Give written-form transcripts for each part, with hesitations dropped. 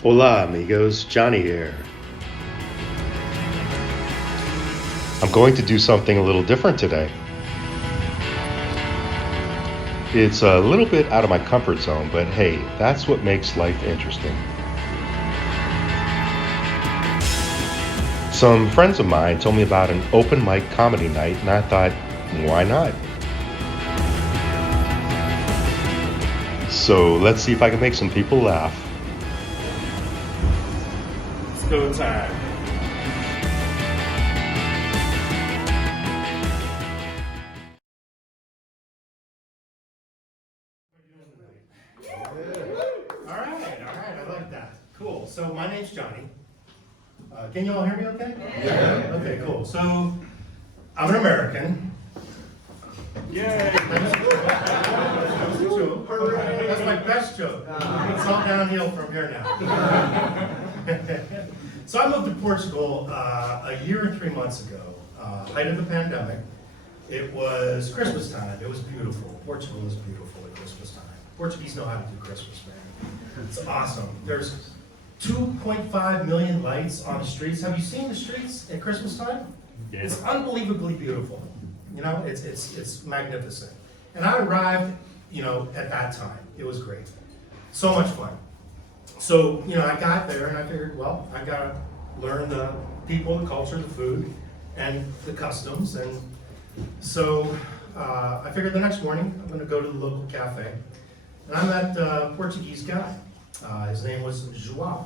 Hola amigos, Johnny here. I'm going to do something a little different today. It's a little bit out of my comfort zone, but hey, that's what makes life interesting. Some friends of mine told me about an open mic comedy night, and I thought, why not? So let's see if I can make some people laugh. It's go time. All right, I like that. Cool. So my name's Johnny. Can you all hear me okay? Yeah. Okay, cool. So I'm an American. Yay! That was a joke. That's my best joke. It's all downhill from here now. So I moved to Portugal a year and 3 months ago, height of the pandemic. It was Christmas time. It was beautiful. Portugal is beautiful at Christmas time. Portuguese know how to do Christmas, man. It's awesome. There's 2.5 million lights on the streets. Have you seen the streets at Christmas time? Yeah. It's unbelievably beautiful. You know, it's magnificent. And I arrived, at that time. It was great. So much fun. So, I got there and I figured, well, I gotta learn the people, the culture, the food, and the customs. And so I figured the next morning I'm gonna go to the local cafe. And I met a Portuguese guy. His name was João.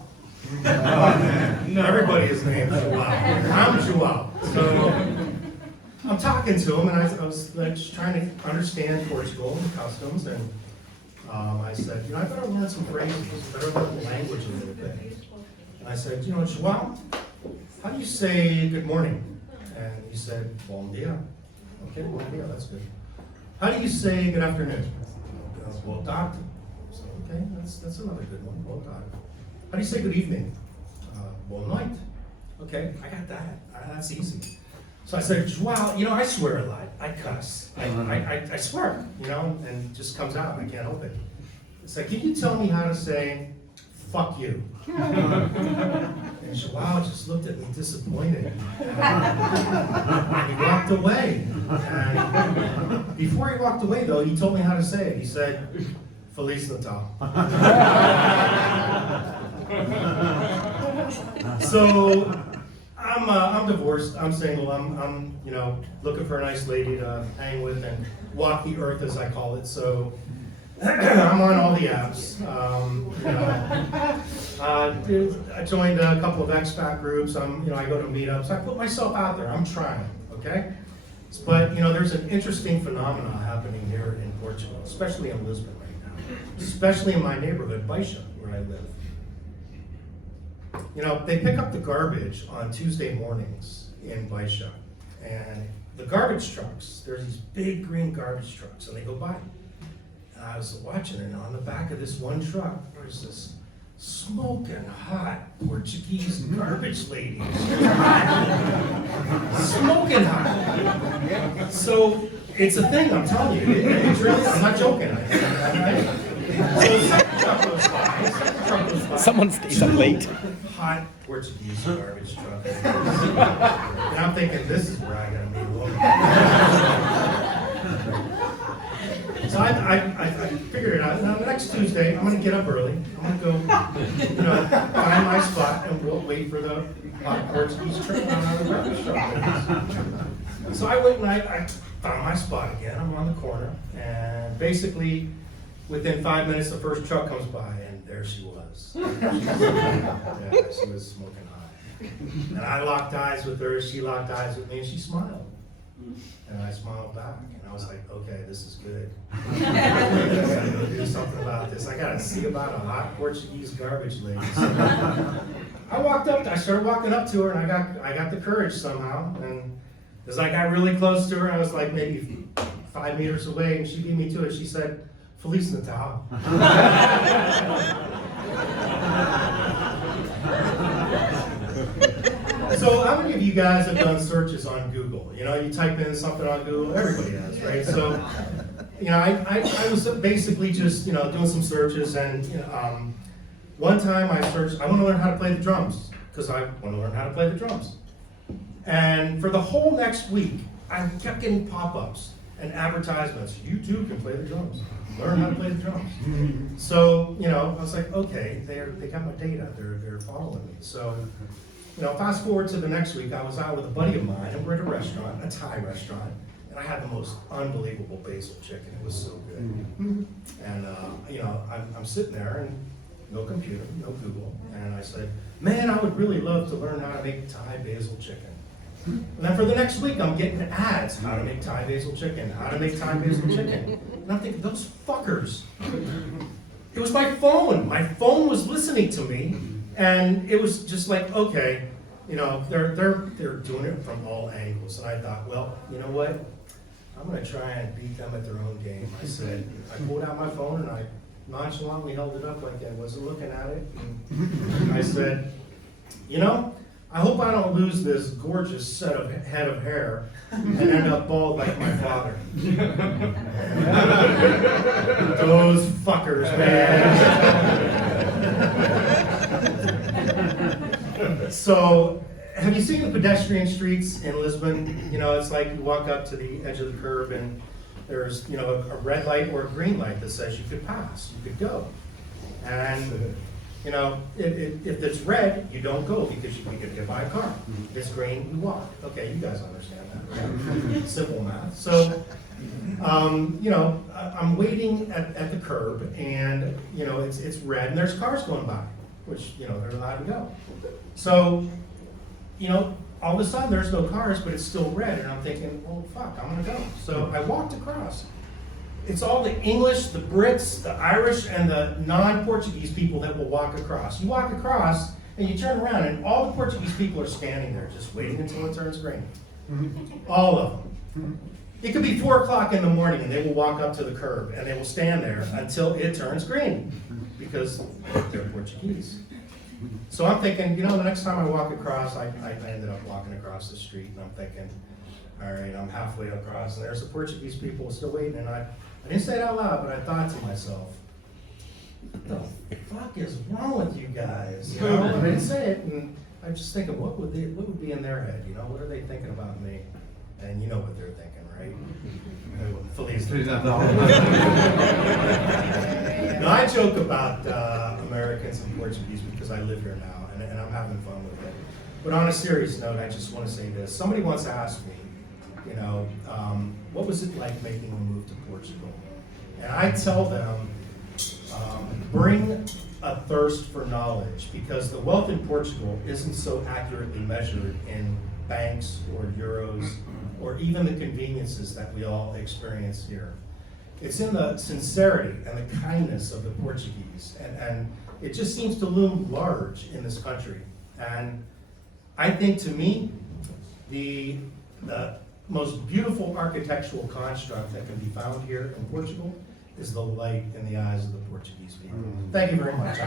Everybody is named João. I'm João. So I'm talking to him, and I was like, just trying to understand Portugal and customs, and I said, I better learn some phrases, better learn the language a little bit. And I said, João, how do you say good morning? And he said, bom dia. Okay, bom dia, that's good. How do you say good afternoon? Boa tarde. So, okay, that's another good one, boa tarde. How do you say good evening? Boa noite. Okay, I got that. That's easy. So I said, João, I swear a lot. I cuss. I swear, and it just comes out. I can't help it. It's like, can you tell me how to say, fuck you? And João just looked at me disappointed. And he walked away. And before he walked away, though, he told me how to say it. He said, Feliz Natal. So I'm divorced. I'm single. I'm looking for a nice lady to hang with and walk the earth, as I call it. So I'm on all the apps. I joined a couple of expat groups. I go to meetups. I put myself out there. I'm trying. Okay. But there's an interesting phenomenon happening here in Portugal, especially in Lisbon right now, especially in my neighborhood, Baixa, where I live. They pick up the garbage on Tuesday mornings in Baixa, and the garbage trucks, there's these big green garbage trucks, and they go by. And I was watching, and on the back of this one truck, there's this smoking hot Portuguese garbage lady. Smoking hot. So it's a thing, I'm telling you. It's really, I'm not joking. Someone stays up late. Hot Portuguese garbage truck. And I'm thinking, this is where I gotta meet a woman. So I figured it out. Now, the next Tuesday, I'm gonna get up early. I'm gonna go, find my spot, and we'll wait for the hot Portuguese truck garbage truck. So I went and I found my spot again. I'm on the corner, and basically, within 5 minutes, the first truck comes by, and there she was. Yeah, she was smoking hot. And I locked eyes with her, she locked eyes with me, and she smiled. And I smiled back, and I was like, okay, this is good. I gotta go do something about this. I gotta see about a hot Portuguese garbage lady. So I started walking up to her, and I got the courage somehow. And as I got really close to her, I was like maybe 5 meters away, and she beat me to it. She said, Feliz Natal. So how many of you guys have done searches on Google? You type in something on Google, everybody has, right? So, I was basically just, doing some searches, and One time I searched, I want to learn how to play the drums, because I want to learn how to play the drums. And for the whole next week, I kept getting pop-ups and advertisements. You too can play the drums. Learn how to play the drums. So, you know, I was like, okay, they got my data. They're following me. So, you know, fast forward to the next week, I was out with a buddy of mine, and we're at a restaurant, a Thai restaurant, and I had the most unbelievable basil chicken. It was so good. And, you know, I'm sitting there, and no computer, no Google, and I said, man, I would really love to learn how to make Thai basil chicken. And then for the next week, I'm getting ads, how to make Thai basil chicken, how to make Thai basil chicken. And I'm thinking, those fuckers. It was my phone. My phone was listening to me, and it was just like, okay, you know, they're doing it from all angles. And I thought, well, you know what? I'm gonna try and beat them at their own game. I pulled out my phone and I nonchalantly held it up like I wasn't looking at it. And I said, you know, I hope I don't lose this gorgeous head of hair and end up bald like my father. Those fuckers, man. So, have you seen the pedestrian streets in Lisbon? You know, it's like you walk up to the edge of the curb and there's, you know, a red light or a green light that says you could pass, you could go. And, you know, if it's red, you don't go because you can get hit by a car. If it's green, you walk. Okay, you guys understand that, right? Simple math. So, you know, I'm waiting at the curb and, you know, it's red and there's cars going by, which, you know, they're allowed to go. So, you know, all of a sudden there's no cars, but it's still red, and I'm thinking, well, fuck, I'm gonna go. So I walked across. It's all the English, the Brits, the Irish, and the non-Portuguese people that will walk across. You walk across, and you turn around, and all the Portuguese people are standing there, just waiting until it turns green. All of them. It could be 4 o'clock in the morning, and they will walk up to the curb, and they will stand there until it turns green, because they're Portuguese. So I'm thinking, you know, the next time I walk across, I ended up walking across the street, and I'm thinking, all right, I'm halfway across, and there's the Portuguese people still waiting, and I didn't say it out loud, but I thought to myself, what the fuck is wrong with you guys? You know, I didn't say it, and I'm just thinking, what would be in their head? You know, what are they thinking about me? And you know what they're thinking, right? Feliz. No, I joke about Americans and Portuguese because I live here now, and I'm having fun with it. But on a serious note, I just want to say this. Somebody once asked me, you know, what was it like making a move to Portugal? And I tell them, bring a thirst for knowledge, because the wealth in Portugal isn't so accurately measured in banks or euros or even the conveniences that we all experience here. It's in the sincerity and the kindness of the Portuguese, and it just seems to loom large in this country. And I think, to me, the most beautiful architectural construct that can be found here in Portugal is the light in the eyes of the Portuguese people. Thank you very much.